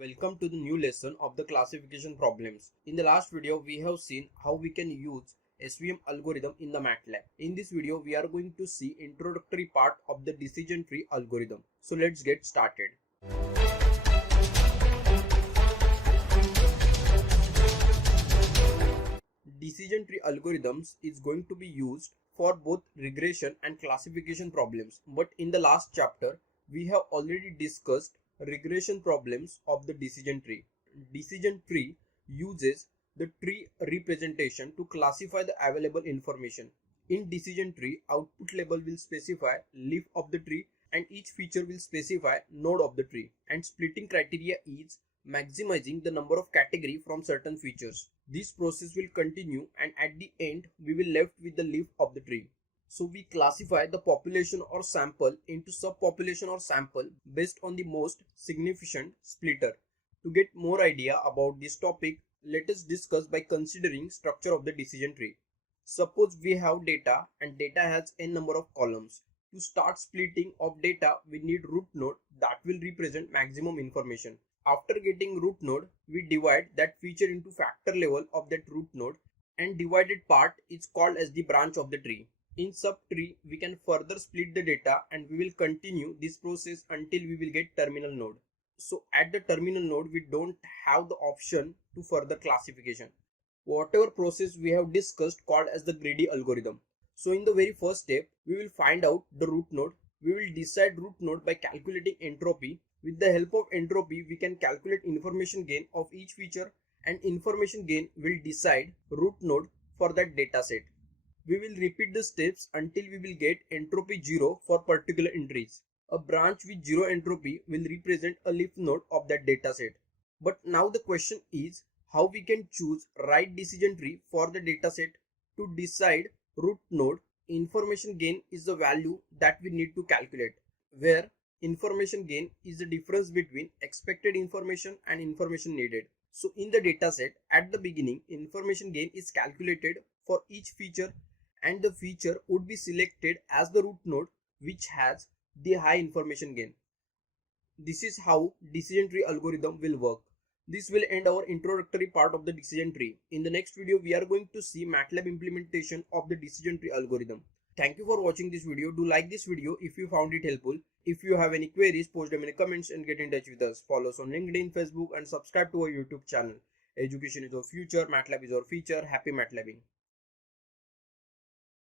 Welcome to the new lesson of the classification problems. In the last video, we have seen how we can use SVM algorithm in the MATLAB. In this video, we are going to see introductory part of the decision tree algorithm. So let's get started. Decision tree algorithms is going to be used for both regression and classification problems. But in the last chapter, we have already discussed regression problems of the decision tree. Decision tree uses the tree representation to classify the available information. In decision tree, output label will specify leaf of the tree and each feature will specify node of the tree. And splitting criteria is maximizing the number of category from certain features. This process will continue and at the end we will left with the leaf of the tree. So we classify the population or sample into subpopulation or sample based on the most significant splitter. To get more idea about this topic, let us discuss by considering structure of the decision tree. Suppose we have data and data has n number of columns. To start splitting of data, we need root node that will represent maximum information. After getting root node, we divide that feature into factor level of that root node and divided part is called as the branch of the tree. In subtree, we can further split the data and we will continue this process until we will get terminal node. So at the terminal node, we don't have the option to further classification. Whatever process we have discussed called as the greedy algorithm. So in the very first step, we will find out the root node. We will decide root node by calculating entropy. With the help of entropy, we can calculate information gain of each feature and information gain will decide root node for that data set. We will repeat the steps until we will get entropy 0 for particular entries. A branch with 0 entropy will represent a leaf node of that dataset. But now the question is how we can choose right decision tree for the dataset. To decide root node, information gain is the value that we need to calculate, where information gain is the difference between expected information and information needed. So in the dataset, at the beginning, information gain is calculated for each feature and the feature would be selected as the root node which has the high information gain. This is how decision tree algorithm will work. This will end our introductory part of the decision tree. In the next video, we are going to see MATLAB implementation of the decision tree algorithm. Thank you for watching this video. Do like this video if you found it helpful. If you have any queries, post them in the comments and get in touch with us. Follow us on LinkedIn, Facebook and subscribe to our YouTube channel. Education is our future, MATLAB is our feature. Happy MATLABing.